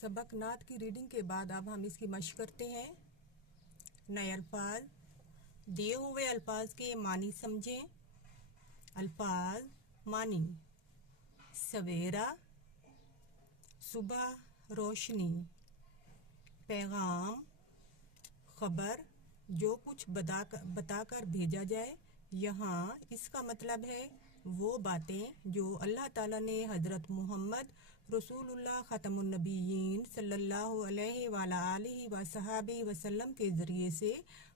सबक नात की रीडिंग के बाद अब हम इसकी मशक करते हैं। नए अल्फाज, दिए हुए अल्फाज के मानी समझें। अल्फाज मानी: सवेरा, सुबह, रोशनी। पैगाम, खबर, जो कुछ बताकर भेजा जाए। यहाँ इसका मतलब है वो बातें जो अल्लाह ताला ने हज़रत मोहम्मद रसूलुल्लाह ख़ातमुन नबिय्यीन सल्लल्लाहु अलैहि वालैहि वसहबिहि वसल्लम के ज़रिए से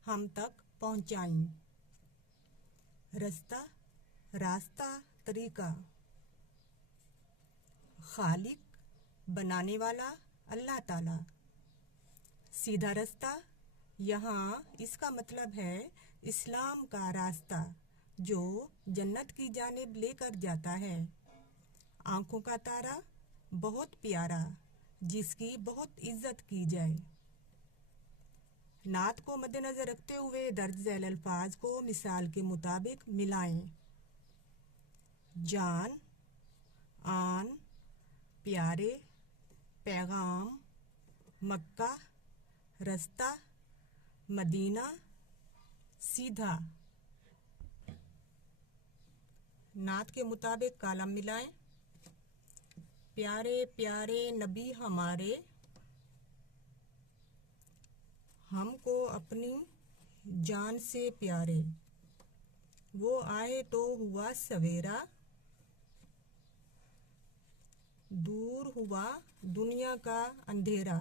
हम तक पहुँचाईं। रास्ता, तरीका। खालिक, बनाने वाला अल्लाह ताला। सीधा रास्ता, यहाँ इसका मतलब है इस्लाम का रास्ता जो जन्नत की जानिब लेकर जाता है। आँखों का तारा, बहुत प्यारा, जिसकी बहुत इज्जत की जाए। नात को मद्देनज़र रखते हुए दर्ज झैल अल्फाज को मिसाल के मुताबिक मिलाएं। जान, आन, प्यारे, पैगाम, मक्का, रास्ता, मदीना, सीधा। नात के मुताबिक कालम मिलाएं। प्यारे प्यारे नबी हमारे, हमको अपनी जान से प्यारे। वो आए तो हुआ सवेरा, दूर हुआ दुनिया का अंधेरा।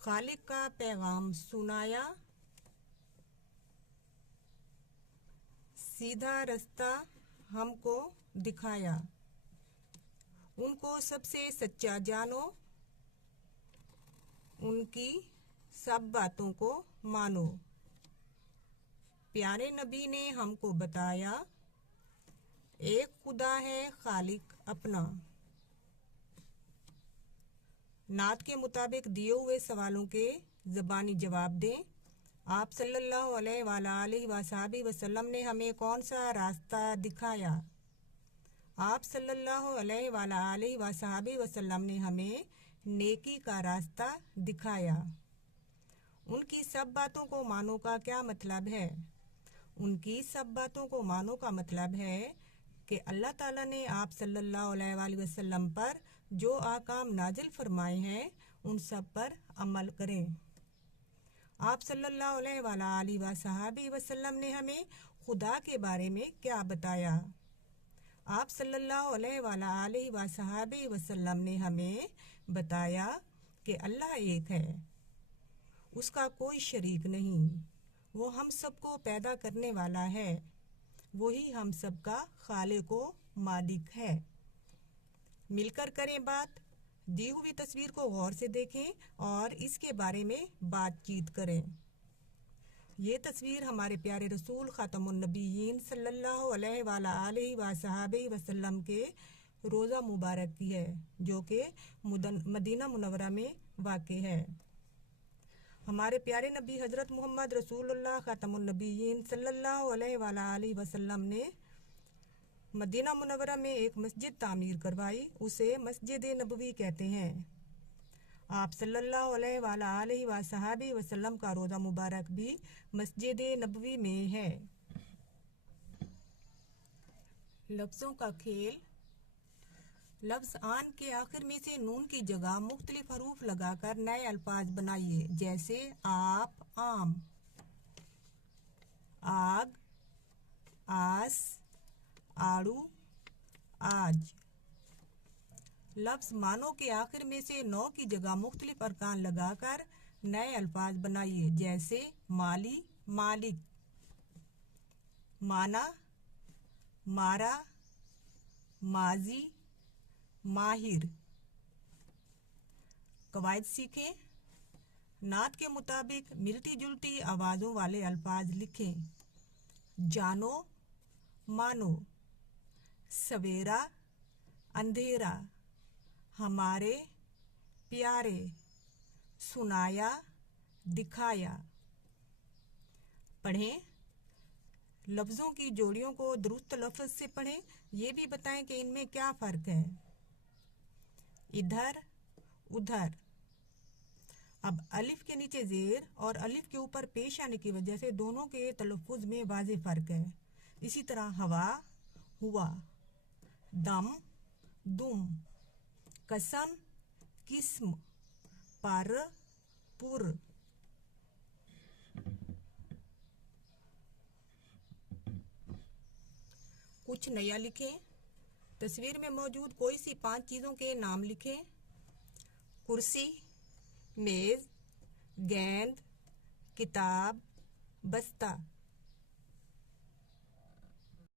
खालिक का पैगाम सुनाया, सीधा रास्ता हमको दिखाया। उनको सबसे सच्चा जानो, उनकी सब बातों को मानो। प्यारे नबी ने हमको बताया, एक खुदा है खालिक अपना। नात के मुताबिक दिए हुए सवालों के ज़बानी जवाब दें। आप सल्लल्लाहु अलैहि वसल्लम ने हमें कौन सा रास्ता दिखाया? आप सल्लल्लाहु अलैहि वसल्लम ने हमें नेकी का रास्ता दिखाया। उनकी सब बातों को मानो का क्या मतलब है? उनकी सब बातों को मानो का मतलब है कि अल्लाह ताला ने आप सल्लल्लाहु अलैहि वसल्लम पर जो आकाम नाजिल फरमाए हैं उन सब पर अमल करें। आप सल्लल्लाहु अलैहि वसल्लम ने हमें खुदा के बारे में क्या बताया? आप सल्लल्लाहु अलैहि वसल्लम ने हमें बताया कि अल्लाह एक है, उसका कोई शरीक नहीं, वो हम सबको पैदा करने वाला है, वही हम सबका खालिक व मालिक है। मिलकर करें बात। दी हुई तस्वीर को गौर से देखें और इसके बारे में बातचीत करें। ये तस्वीर हमारे प्यारे रसूल ख़ातमुन नबिय्यीन सल्लल्लाहु अलैहि वसल्लम के रोज़ा मुबारक की है, जो कि मदीना मुनव्वरा में वाक़ है। हमारे प्यारे नबी हज़रत मोहम्मद रसूलुल्लाह ख़ातमुन नबिय्यीन सल्लल्लाहु अलैहि वसल्लम ने मदीना मुनव्वरा में एक मस्जिद तामीर करवाई, उसे मस्जिद नबवी कहते हैं। आप सल्लल्लाहु अलैहि वसल्लम का रोज़ा मुबारक भी मस्जिद नबवी में है। लफ्ज़ों का खेल। लफ्ज़ आन के आखिर में से नून की जगह मुख्तलिफ हरूफ लगाकर नए अल्फाज बनाइए, जैसे आप, आम। आग, आस, आड़ू, आज। लफ्ज़ मानो के आखिर में से नौ की जगह मुख्तलिफ अरकान लगाकर नए अल्फाज बनाइए, जैसे माली, मालिक। माना, मारा, माजी, माहिर। कवायद सीखें। नात के मुताबिक मिलती जुलती आवाज़ों वाले अल्फाज लिखें। जानो, मानो। सवेरा, अंधेरा। हमारे, प्यारे। सुनाया, दिखाया। पढ़ें। लफ्ज़ों की जोड़ियों को दुरुस्त लफ्ज़ से पढ़ें। ये भी बताएं कि इनमें क्या फ़र्क है। इधर, उधर। अब अलिफ के नीचे जेर और अलिफ के ऊपर पेश आने की वजह से दोनों के तलफ़ुज़ में वाज़ेह फ़र्क है। इसी तरह हवा हुआ, दम दुम, कसम किस्म, पर पुर। कुछ नया लिखें। तस्वीर में मौजूद कोई सी 5 चीज़ों के नाम लिखें। कुर्सी, मेज़, गेंद, किताब, बस्ता।